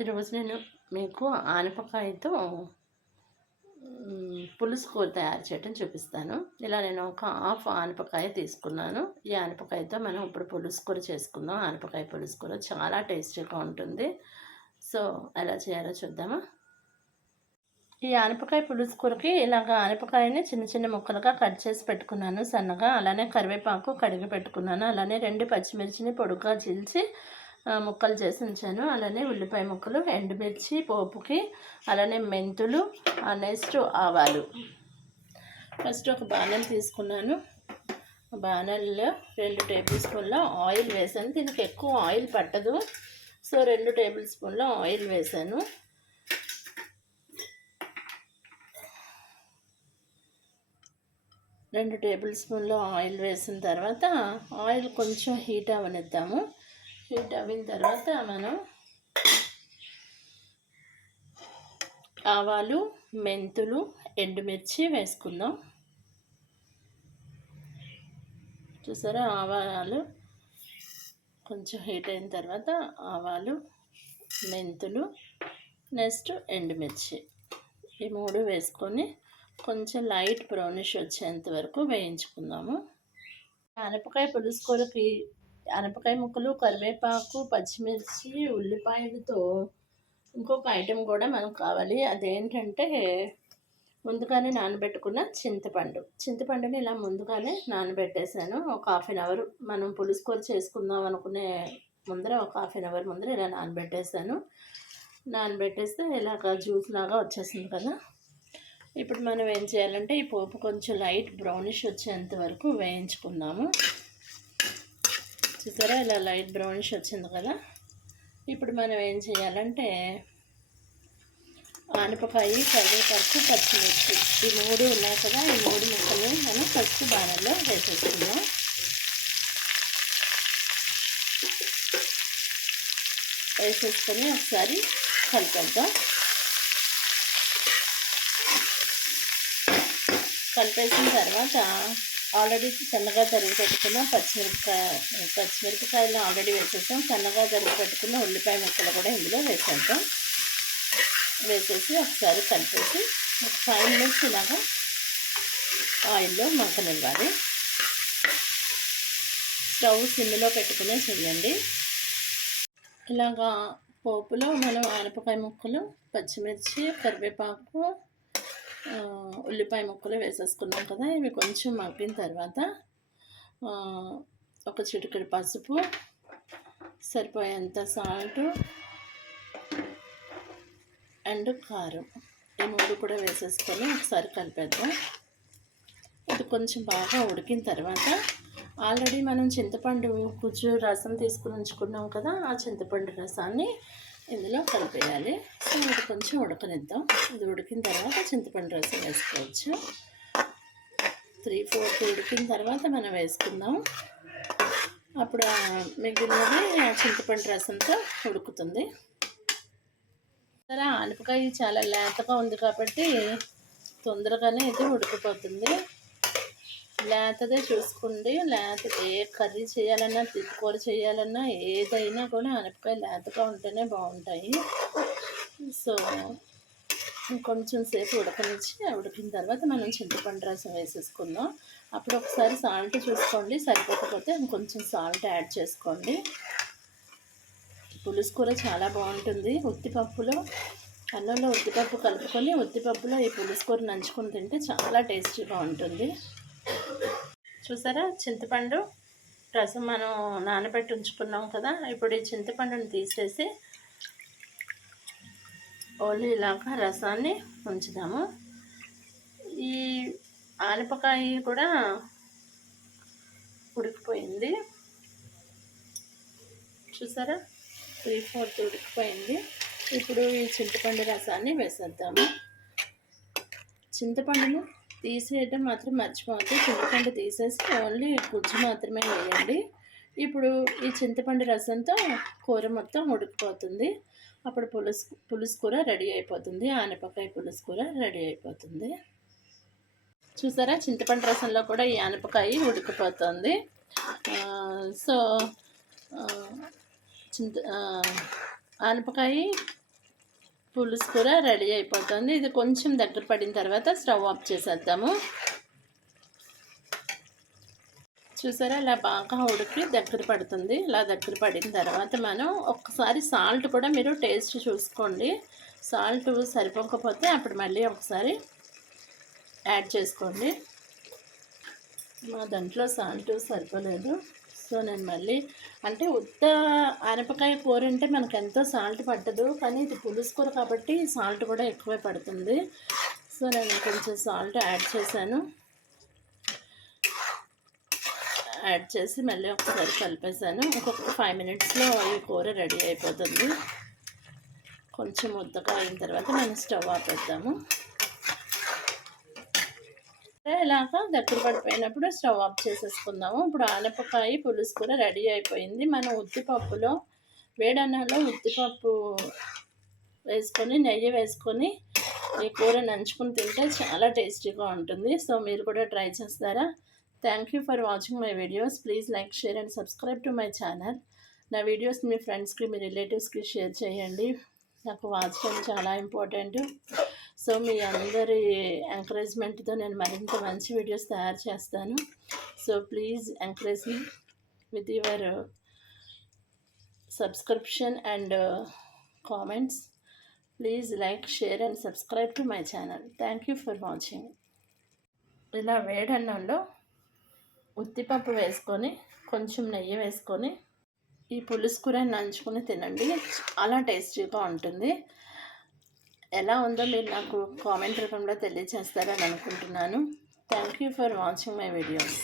ఈరోజు నేను మీకు ఆనపకాయతో పులుసు కూర తయారు చేయటం చూపిస్తాను. ఇలా నేను ఒక హాఫ్ ఆనపకాయ తీసుకున్నాను. ఈ ఆనపకాయతో మనం ఇప్పుడు పులుసు కూర చేసుకుందాం. ఆనపకాయ పులుసు కూర చాలా టేస్టీగా ఉంటుంది. సో ఎలా చేయాలో చూద్దామా? ఈ ఆనపకాయ పులుసు కూరకి ఇలాగ ఆనపకాయని చిన్న చిన్న ముక్కలుగా కట్ చేసి పెట్టుకున్నాను సన్నగా. అలానే కరివేపాకు కడిగి పెట్టుకున్నాను. అలానే రెండు పచ్చిమిర్చిని పొడుగా చీల్చి ముక్కలు చేసి ఉంచాను. అలానే ఉల్లిపాయ ముక్కలు ఎండుమిర్చి పోపుకి అలానే మెంతులు నెక్స్ట్ ఆవాలు. ఫస్ట్ ఒక బాణం తీసుకున్నాను. ఆ బాణంలో రెండు టేబుల్ స్పూన్ల ఆయిల్ వేసాను. దీనికి ఎక్కువ ఆయిల్ పట్టదు. సో రెండు టేబుల్ స్పూన్ల ఆయిల్ వేసాను. రెండు టేబుల్ స్పూన్లు ఆయిల్ వేసిన తర్వాత ఆయిల్ కొంచెం హీట్ అవనిద్దాము. హీట్ అయిన తర్వాత మనం ఆవాలు మెంతులు ఎండుమిర్చి వేసుకుందాం. చూసారా? ఆవాలు కొంచెం హీట్ అయిన తర్వాత ఆవాలు మెంతులు నెక్స్ట్ ఎండుమిర్చి. ఈ మూడు వేసుకొని కొంచెం లైట్ బ్రౌనిష్ వచ్చేంత వరకు వేయించుకుందాము. ఆనపకాయ పులుసు కూరకి ఆనపకాయ ముక్కలు కరివేపాకు పచ్చిమిర్చి ఉల్లిపాయలతో ఇంకొక ఐటెం కూడా మనకు కావాలి. అదేంటంటే ముందుగానే నానబెట్టుకున్న చింతపండు. చింతపండుని ఇలా ముందుగానే నానబెట్టేసాను. ఒక హాఫ్ అన్ అవర్ మనం పులుసు చేసుకుందాం అనుకునే ముందర ఒక హాఫ్ అన్ అవర్ ముందర ఇలా నానబెట్టేసాను. నానబెట్టేస్తే ఇలాగ జ్యూస్ లాగా వచ్చేసింది కదా. ఇప్పుడు మనం ఏం చేయాలంటే ఈ పోపు కొంచెం లైట్ బ్రౌనిష్ వచ్చేంత వరకు వేయించుకుందాము. చూసారా? ఇలా లైట్ బ్రౌనిష్ వచ్చింది కదా? ఇప్పుడు మనం ఏం చేయాలంటే ఆనపకాయ కరివేపాకు పచ్చిమిర్చి. ఈ మూడు ఉన్నాయి కదా? ఈ మూడు ముక్కలు మనం ఫస్ట్ బాణల్లో వేసేసుకుందాం. వేసేసుకొని ఒకసారి కలిపేద్దాం. కలిపేసిన తర్వాత ఆల్రెడీ సన్నగా తరిగి పెట్టుకున్న పచ్చిమిరపకాయ పచ్చిమిరపకాయలు ఆల్రెడీ వేసేసాం. సన్నగా తరిగి పెట్టుకున్న ఉల్లిపాయ ముక్కలు కూడా ఇందులో వేసేద్దాం. వేసేసి ఒకసారి కలిపేసి ఒక ఫైవ్ మినిట్స్ ఇలాగా ఆయిల్లో మగ్గనివ్వాలి. స్టవ్ సిమ్లో పెట్టుకునే చేయండి ఇలాగా పోపులో మనం ఆనపకాయ ముక్కలు పచ్చిమిర్చి కరివేపాకు ఉల్లిపాయ ముక్కలు వేసేసుకున్నాం కదా ఇవి కొంచెం మగ్గిన తర్వాత ఒక చిటికెడు పసుపు సరిపోయేంత సాల్ట్ అండ్ కారం. ఈ మూడు కూడా వేసేసుకొని ఒకసారి కలిపేద్దాం. ఇది కొంచెం బాగా ఉడికిన తర్వాత ఆల్రెడీ మనం చింతపండు గుజ్జు రసం తీసుకుని ఉంచుకున్నాం కదా ఆ చింతపండు రసాన్ని ఇందులో కలిపేయాలి. సో ఇది కొంచెం ఉడకనిద్దాం. ఇది ఉడికిన తర్వాత చింతపండు రసం వేసుకోవచ్చు. త్రీ ఫోర్త్ ఉడికిన తర్వాత మనం వేసుకుందాం. అప్పుడు మిగిలినది చింతపండు రసంతో ఉడుకుతుంది. సరే ఆనపకాయ చాలా లేతగా ఉంది కాబట్టి తొందరగానే ఇది ఉడికిపోతుంది. లేతదే చూసుకోండి లేత ఏ కర్రీ చేయాలన్నా తిప్పుకూర చేయాలన్నా ఏదైనా కూడా ఆనపకాయ లేతగా ఉంటేనే బాగుంటాయి. సో కొంచెం సేపు ఉడకనిచ్చి ఉడికిన తర్వాత మనం చింతపండు రసం వేసేసుకుందాం. అప్పుడు ఒకసారి సాల్ట్ చూసుకోండి సరిపోకపోతే ఇంకొంచెం సాల్ట్ యాడ్ చేసుకోండి. పులుసు కూర చాలా బాగుంటుంది. ఉత్తిపప్పులో అన్నంలో ఉత్తిపప్పు కలుపుకొని ఉత్తిపప్పులో ఈ పులుసు కూర నంచుకొని తింటే చాలా టేస్టీగా ఉంటుంది. చూసారా? చింతపండు రసం మనం నానబెట్టి ఉంచుకున్నాం కదా ఇప్పుడు ఈ చింతపండుని తీసేసి ఓన్లీ ఇలాగా రసాన్ని ఉంచుదాము. ఈ ఆనపకాయ కూడా ఉడికిపోయింది. చూసారా? త్రీ ఫోర్త్ ఉడికిపోయింది. ఇప్పుడు ఈ చింతపండు రసాన్ని వేసేద్దాము. చింతపండును తీసేయటం మాత్రం మర్చిపోవద్దు. చింతపండు తీసేసి ఓన్లీ గుజ్జు మాత్రమే వేయండి. ఇప్పుడు ఈ చింతపండు రసంతో కూర మొత్తం ఉడికిపోతుంది. అప్పుడు పులుసు పులుసు కూర రెడీ అయిపోతుంది. ఆనపకాయ పులుసు కూర రెడీ అయిపోతుంది. చూసారా? చింతపండు రసంలో కూడా ఈ ఆనపకాయ ఉడికిపోతుంది. సో చింత ఆనపకాయ పులుసు కూర రెడీ అయిపోతుంది. ఇది కొంచెం దగ్గర పడిన తర్వాత స్టవ్ ఆఫ్ చేసేద్దాము. చూసారా ఇలా బాగా ఉడికి దగ్గర పడుతుంది. ఇలా దగ్గర పడిన తర్వాత మనం ఒక్కసారి సాల్ట్ కూడా మీరు టేస్ట్ చూసుకోండి. సాల్ట్ సరిపోకపోతే అప్పుడు మళ్ళీ ఒకసారి యాడ్ చేసుకోండి. మా దాంట్లో సాల్ట్ సరిపోలేదు. సో నేను మళ్ళీ. అంటే ఉత్త ఆనపకాయ కూర అంటే మనకు ఎంతో సాల్ట్ పట్టదు. కానీ ఇది పులుసు కూర కాబట్టి సాల్ట్ కూడా ఎక్కువే పడుతుంది. సో నేను కొంచెం సాల్ట్ యాడ్ చేశాను. యాడ్ చేసి మళ్ళీ ఒకసారి కలిపేసాను ఇంకొక ఫైవ్ మినిట్స్లో ఈ కూర రెడీ అయిపోతుంది. కొంచెం ముద్దగా అయిన తర్వాత మనం స్టవ్ ఆపేద్దాము. ఇలాగ దగ్గర పడిపోయినప్పుడు స్టవ్ ఆఫ్ చేసేసుకుందాము. ఇప్పుడు ఆనపకాయ పులుసు కూర రెడీ అయిపోయింది. మనం ఉద్దిపప్పులో వేడన్నంలో ఉద్దిపప్పు వేసుకొని నెయ్యి వేసుకొని ఈ కూర నంచుకుని తింటే చాలా టేస్టీగా ఉంటుంది. సో మీరు కూడా ట్రై చేస్తారా? Thank you for watching my videos please like share and subscribe to my channel నా వీడియోస్ మీ ఫ్రెండ్స్కి మీ రిలేటివ్స్కి షేర్ చేయండి. నాకు వాచ్ చాలా ఇంపార్టెంట్ సో మీ అందరి ఎంకరేజ్మెంట్తో నేను మరింత మంచి వీడియోస్ తయారు చేస్తాను. So please encourage me with your subscription and comments please like share and subscribe to my channel thank you for watching ఇలా వేడన్నంలో ఉత్తిపప్పు వేసుకొని కొంచెం నెయ్యి వేసుకొని ఈ పులుసు కూర నంచుకొని తినండి. చాలా టేస్టీగా ఉంటుంది. ఎలా ఉందో మీరు నాకు కామెంట్ రూపంలో తెలియజేస్తారని అనుకుంటున్నాను. Thank you for watching my videos